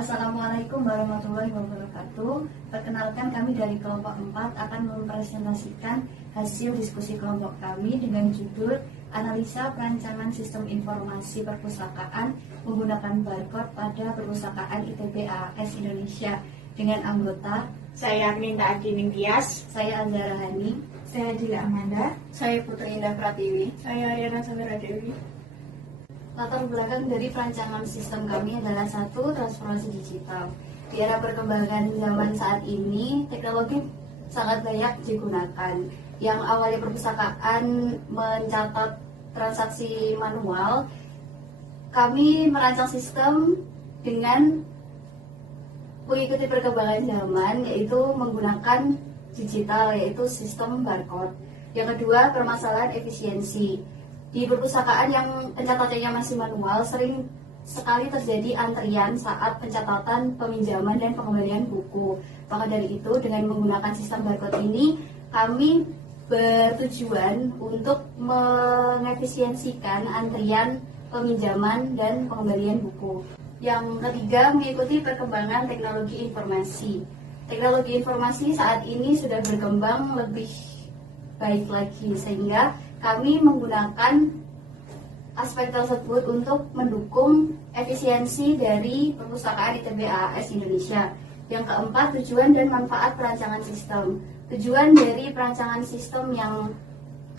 Assalamualaikum warahmatullahi wabarakatuh. Perkenalkan, kami dari kelompok 4 akan mempresentasikan hasil diskusi kelompok kami dengan judul Analisa Perancangan Sistem Informasi Perpustakaan menggunakan barcode pada Perpustakaan ITB AAS Indonesia dengan anggota Saya Minta Adining Tias, saya Azhara Hani, saya Dila Amanda, saya Putri Indah Pratiwi. saya Ariana Sandra Dewi. Latar belakang dari perancangan sistem kami adalah satu, transformasi digital. Di era perkembangan zaman saat ini, teknologi sangat banyak digunakan. Yang awalnya perpustakaan mencatat transaksi manual, kami merancang sistem dengan mengikuti perkembangan zaman, yaitu menggunakan digital, yaitu sistem barcode. Yang kedua, permasalahan efisiensi. Di perpustakaan yang pencatatannya masih manual, sering sekali terjadi antrian saat pencatatan, peminjaman, dan pengembalian buku. Maka dari itu, dengan menggunakan sistem barcode ini, kami bertujuan untuk mengefisiensikan antrian, peminjaman, dan pengembalian buku. Yang ketiga, mengikuti perkembangan teknologi informasi. Teknologi informasi saat ini sudah berkembang lebih baik lagi, sehingga kami menggunakan aspek tersebut untuk mendukung efisiensi dari perpustakaan ITB AAS Indonesia. Yang keempat, tujuan dan manfaat perancangan sistem. Tujuan dari perancangan sistem yang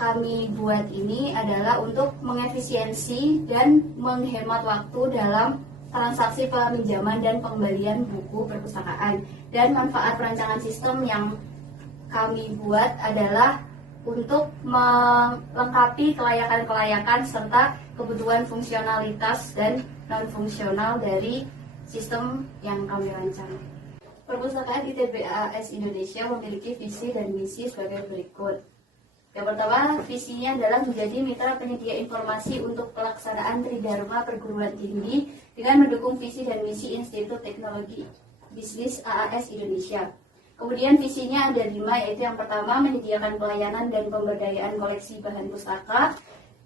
kami buat ini adalah untuk mengefisiensi dan menghemat waktu dalam transaksi peminjaman dan pengembalian buku perpustakaan. Dan manfaat perancangan sistem yang kami buat adalah untuk melengkapi kelayakan-kelayakan serta kebutuhan fungsionalitas dan non-fungsional dari sistem yang kami rancang. Perpustakaan ITB AAS Indonesia memiliki visi dan misi sebagai berikut. Yang pertama, visinya adalah menjadi mitra penyedia informasi untuk pelaksanaan Tridharma Perguruan Tinggi dengan mendukung visi dan misi Institut Teknologi Bisnis AAS Indonesia. Kemudian visinya ada 5, yaitu yang pertama, menyediakan pelayanan dan pemberdayaan koleksi bahan pustaka.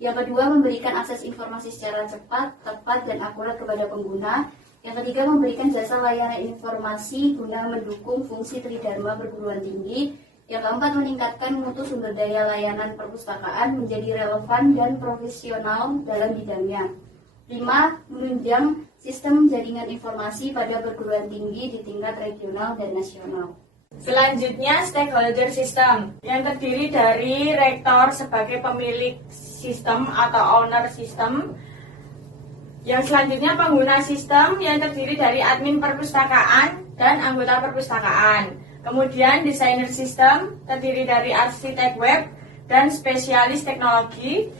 Yang kedua, memberikan akses informasi secara cepat, tepat, dan akurat kepada pengguna. Yang ketiga, memberikan jasa layanan informasi guna mendukung fungsi Tridharma Perguruan Tinggi. Yang keempat, meningkatkan mutu sumber daya layanan perpustakaan menjadi relevan dan profesional dalam bidangnya. 5, menunjang sistem jaringan informasi pada perguruan tinggi di tingkat regional dan nasional. Selanjutnya, stakeholder system yang terdiri dari rektor sebagai pemilik sistem atau owner sistem. Yang selanjutnya, pengguna sistem yang terdiri dari admin perpustakaan dan anggota perpustakaan. Kemudian, desainer sistem terdiri dari arsitek web dan spesialis teknologi.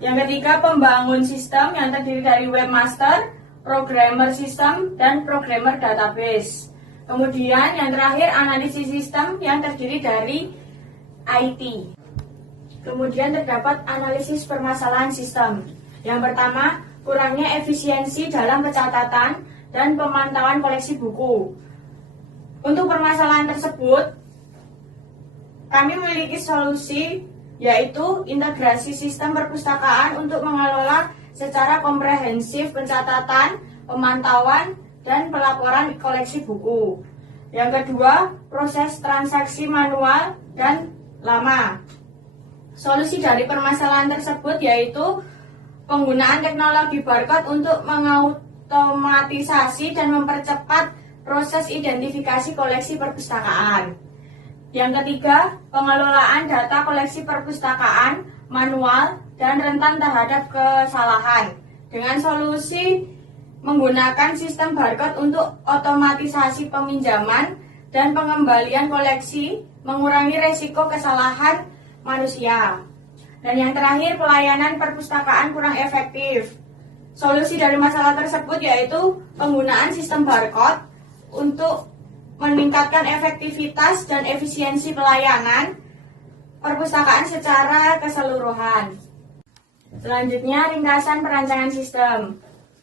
Yang ketiga, pembangun sistem yang terdiri dari webmaster, programmer sistem, dan programmer database. Kemudian yang terakhir, analisis sistem yang terdiri dari IT. Kemudian terdapat analisis permasalahan sistem. Yang pertama, kurangnya efisiensi dalam pencatatan dan pemantauan koleksi buku. Untuk permasalahan tersebut, kami memiliki solusi, yaitu integrasi sistem perpustakaan untuk mengelola secara komprehensif pencatatan, pemantauan, dan pelaporan koleksi buku. Yang kedua, proses transaksi manual dan lama. Solusi dari permasalahan tersebut yaitu penggunaan teknologi barcode untuk mengautomatisasi dan mempercepat proses identifikasi koleksi perpustakaan. Yang ketiga, pengelolaan data koleksi perpustakaan manual dan rentan terhadap kesalahan. Dengan solusi menggunakan sistem barcode untuk otomatisasi peminjaman dan pengembalian koleksi, mengurangi resiko kesalahan manusia. Dan yang terakhir, pelayanan perpustakaan kurang efektif. Solusi dari masalah tersebut yaitu penggunaan sistem barcode untuk meningkatkan efektivitas dan efisiensi pelayanan perpustakaan secara keseluruhan. Selanjutnya, ringkasan perancangan sistem.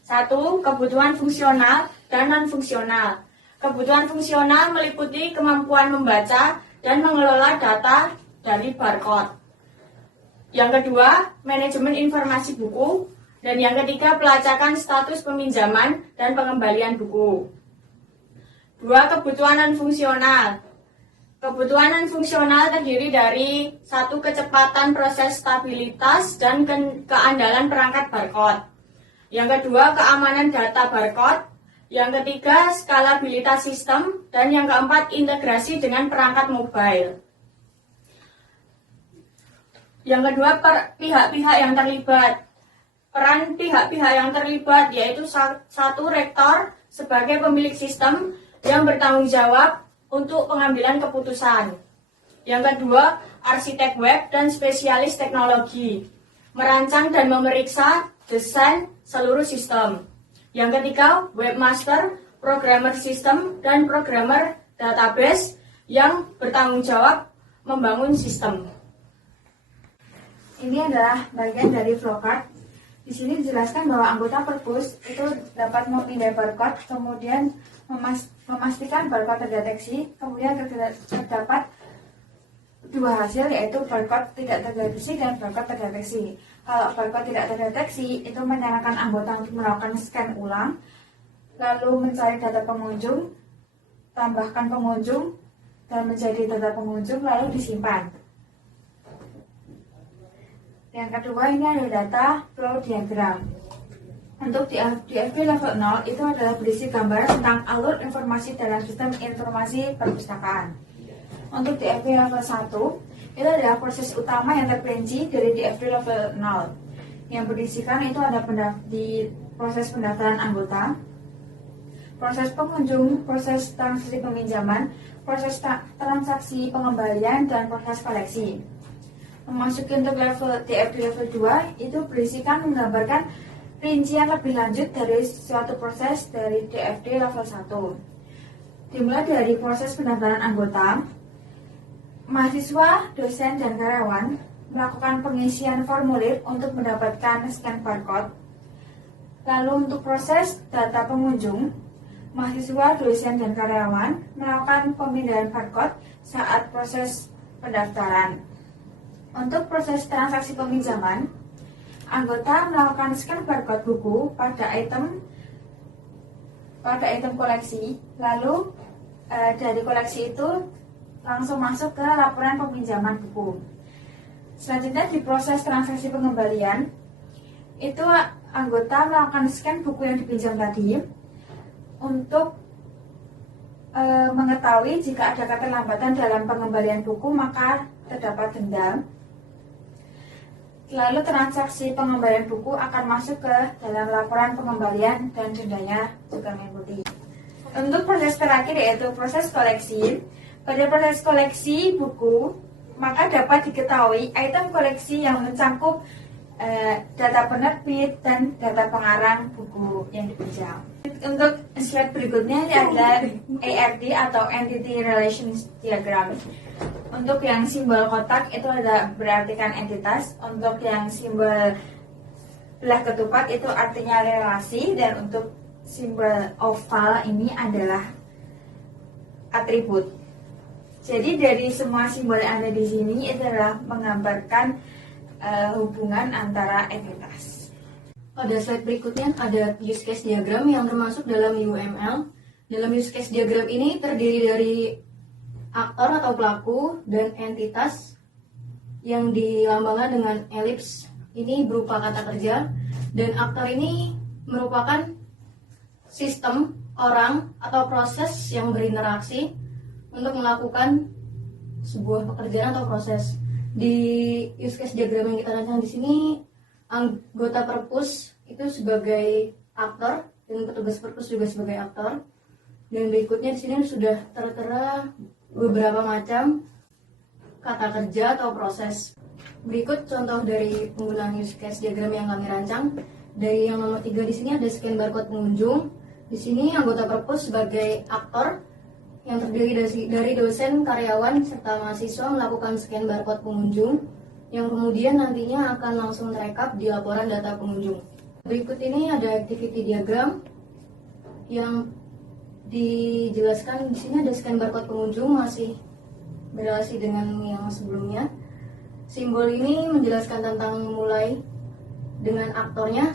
1. Kebutuhan fungsional dan non-fungsional. Kebutuhan fungsional meliputi kemampuan membaca dan mengelola data dari barcode. Yang kedua, manajemen informasi buku. Dan yang ketiga, pelacakan status peminjaman dan pengembalian buku. 2. Kebutuhan non-fungsional. Kebutuhan non-fungsional terdiri dari 1. Kecepatan proses stabilitas dan keandalan perangkat barcode. Yang kedua, keamanan data barcode. Yang ketiga, skalabilitas sistem. Dan yang keempat, integrasi dengan perangkat mobile. Yang kedua, pihak-pihak yang terlibat. Peran pihak-pihak yang terlibat yaitu 1. Rektor sebagai pemilik sistem yang bertanggung jawab untuk pengambilan keputusan. Yang kedua, arsitek web dan spesialis teknologi, merancang dan memeriksa desain seluruh sistem. Yang ketiga, webmaster, programmer sistem, dan programmer database yang bertanggung jawab membangun sistem. Ini adalah bagian dari flowcard. Di sini dijelaskan bahwa anggota perpus itu dapat memindai barcode, kemudian memastikan barcode terdeteksi, kemudian terdapat 2 hasil, yaitu barcode tidak terdeteksi dan barcode terdeteksi. Kalau barcode tidak terdeteksi, itu menyarankan anggota untuk melakukan scan ulang, lalu mencari data pengunjung, tambahkan pengunjung, dan menjadi data pengunjung, lalu disimpan. Yang kedua, ini ada data flow diagram. Untuk DFP level 0 itu adalah berisi gambar tentang alur informasi dalam sistem informasi perpustakaan. Untuk DFP level 1 itu adalah proses utama yang terperinci dari DFP level 0. Yang berisikan itu ada di proses pendaftaran anggota, proses pengunjung, proses transaksi peminjaman, proses transaksi pengembalian, dan proses koleksi. Memasuki untuk DFP level 2 itu berisikan menggambarkan rincian lebih lanjut dari suatu proses dari DFD level 1. Dimulai dari proses pendaftaran anggota, mahasiswa, dosen, dan karyawan melakukan pengisian formulir untuk mendapatkan scan barcode. Lalu untuk proses data pengunjung, mahasiswa, dosen, dan karyawan melakukan pemindahan barcode saat proses pendaftaran. Untuk proses transaksi peminjaman, anggota melakukan scan barcode buku pada item koleksi, lalu dari koleksi itu langsung masuk ke laporan peminjaman buku. Selanjutnya di proses transaksi pengembalian, itu anggota melakukan scan buku yang dipinjam tadi untuk mengetahui jika ada keterlambatan dalam pengembalian buku maka terdapat denda. Lalu transaksi pengembalian buku akan masuk ke dalam laporan pengembalian dan dendanya juga mengikuti. Untuk proses terakhir yaitu proses koleksi. Pada proses koleksi buku, maka dapat diketahui item koleksi yang mencakup data penerbit dan data pengarang buku yang dipinjam. Untuk slide berikutnya ini adalah ARD atau Entity Relations Diagram. Untuk yang simbol kotak itu ada berartikan entitas, untuk yang simbol belah ketupat itu artinya relasi, dan untuk simbol oval ini adalah atribut. Jadi dari semua simbol yang ada di sini itu adalah menggambarkan hubungan antara entitas. Pada slide berikutnya ada use case diagram yang termasuk dalam UML. Dalam use case diagram ini terdiri dari aktor atau pelaku dan entitas yang dilambangkan dengan elips. Ini berupa kata kerja, dan aktor ini merupakan sistem, orang, atau proses yang berinteraksi untuk melakukan sebuah pekerjaan atau proses. Di use case diagram yang kita rancang di sini, anggota perpus itu sebagai aktor dan petugas perpus juga sebagai aktor. Dan berikutnya di sini sudah tertera beberapa macam kata kerja atau proses. Berikut contoh dari penggunaan use case diagram yang kami rancang. Dari yang nomor 3 di sini ada scan barcode pengunjung. Di sini anggota perpus sebagai aktor yang terdiri dari dosen, karyawan, serta mahasiswa melakukan scan barcode pengunjung yang kemudian nantinya akan langsung terekap di laporan data pengunjung. Berikut ini ada activity diagram yang dijelaskan di sini ada scan barcode pengunjung masih berrelasi dengan yang sebelumnya. Simbol ini menjelaskan tentang mulai dengan aktornya,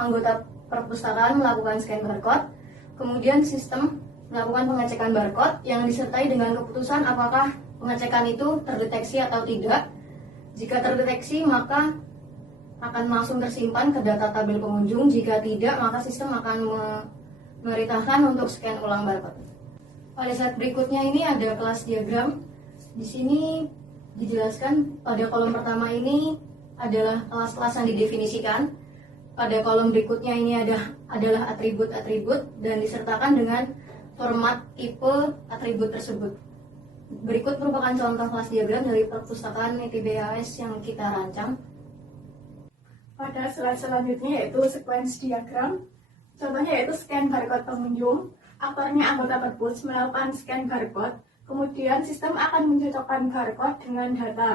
anggota perpustakaan melakukan scan barcode, kemudian sistem melakukan pengecekan barcode yang disertai dengan keputusan apakah pengecekan itu terdeteksi atau tidak. Jika terdeteksi, maka akan langsung tersimpan ke data tabel pengunjung. Jika tidak, maka sistem akan memerintahkan untuk scan ulang barcode. Pada slide berikutnya ini ada kelas diagram. Di sini dijelaskan pada kolom pertama ini adalah kelas-kelas yang didefinisikan. Pada kolom berikutnya ini adalah atribut-atribut dan disertakan dengan format tipe atribut tersebut. Berikut merupakan contoh kelas diagram dari perpustakaan ITBAS yang kita rancang. Pada slide selanjutnya yaitu sequence diagram. Contohnya yaitu scan barcode pengunjung. Aktornya anggota perpus melakukan scan barcode, kemudian sistem akan mencocokkan barcode dengan data.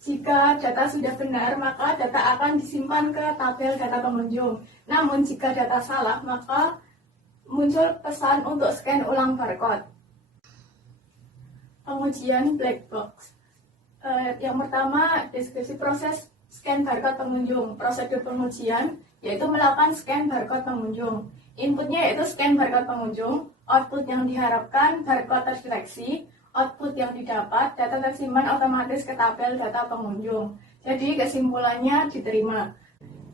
Jika data sudah benar, maka data akan disimpan ke tabel data pengunjung. Namun jika data salah, maka muncul pesan untuk scan ulang barcode. Pengujian black box. Yang pertama, deskripsi proses scan barcode pengunjung. Prosedur pengujian yaitu melakukan scan barcode pengunjung. Inputnya yaitu scan barcode pengunjung. Output yang diharapkan barcode terdeteksi. Output yang didapat, data tersimpan otomatis ke tabel data pengunjung. Jadi kesimpulannya diterima.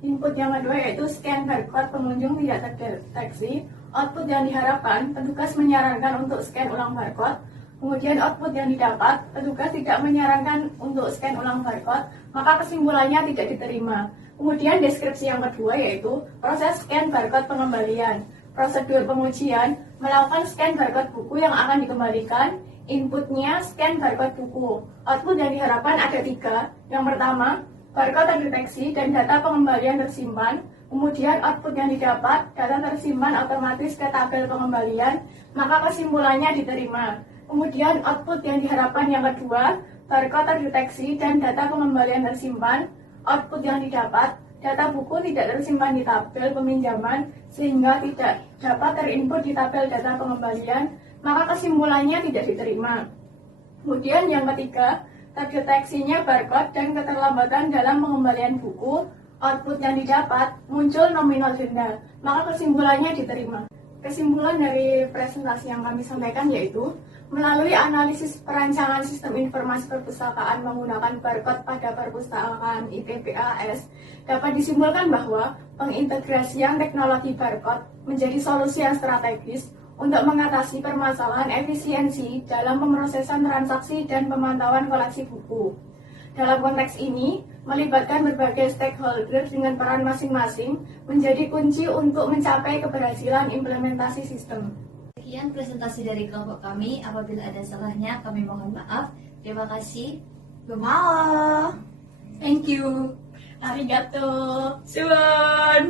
Input yang kedua yaitu scan barcode pengunjung tidak terdeteksi. Output yang diharapkan, petugas menyarankan untuk scan ulang barcode. Kemudian output yang didapat, petugas tidak menyarankan untuk scan ulang barcode, maka kesimpulannya tidak diterima. Kemudian deskripsi yang kedua yaitu proses scan barcode pengembalian. Prosedur pengujian, melakukan scan barcode buku yang akan dikembalikan. Inputnya scan barcode buku. Output yang diharapkan ada 3. Yang pertama, barcode terdeteksi dan data pengembalian tersimpan. Kemudian output yang didapat, data tersimpan otomatis ke tabel pengembalian, maka kesimpulannya diterima. Kemudian output yang diharapkan yang kedua, barcode terdeteksi dan data pengembalian tersimpan. Output yang didapat, data buku tidak tersimpan di tabel peminjaman sehingga tidak dapat terinput di tabel data pengembalian, maka kesimpulannya tidak diterima. Kemudian yang ketiga, terdeteksinya barcode dan keterlambatan dalam pengembalian buku. Output yang didapat muncul nominal denda, maka kesimpulannya diterima. Kesimpulan dari presentasi yang kami sampaikan yaitu melalui analisis perancangan sistem informasi perpustakaan menggunakan barcode pada perpustakaan ITBAS dapat disimpulkan bahwa pengintegrasian teknologi barcode menjadi solusi yang strategis untuk mengatasi permasalahan efisiensi dalam pemrosesan transaksi dan pemantauan koleksi buku. Dalam konteks ini, melibatkan berbagai stakeholder dengan peran masing-masing menjadi kunci untuk mencapai keberhasilan implementasi sistem. Sekian presentasi dari kelompok kami. Apabila ada salahnya, kami mohon maaf. Terima kasih. Gemala. Thank you. Arigato. Suwon.